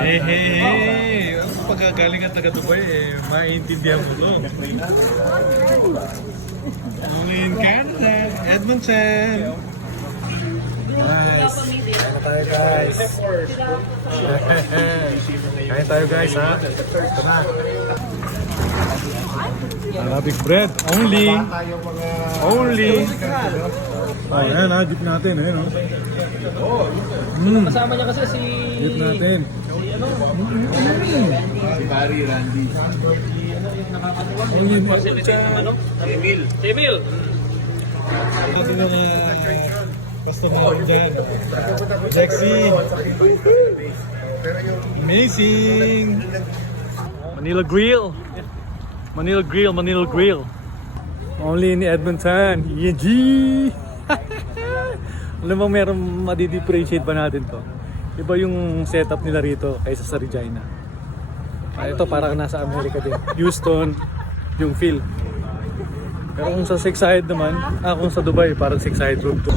Hey. Pagkagaling ang taga Dubai, maintindihan mo to. In Canada, Edmonton. Nice. Kain tayo guys. Kain tayo guys ha. Ito na. Arabic bread. Only. Oh, yan ha. Dip natin. Ayan o. Kasama niya kasi si... Dip natin. Si Barry, Randy. Only Ano? Emil. Emil! ito sila na customer dyan. Sexy. Amazing. Manila Grill. Manila Grill. Only in Edmonton. EG. Alam mo, meron madi-differentiate ba natin to? Iba yung setup nila rito kaysa sa Regina. Ito parang nasa Amerika din. Houston, yung feel. Pero kung sa Six Side naman, kung sa Dubai, parang Six Side road to.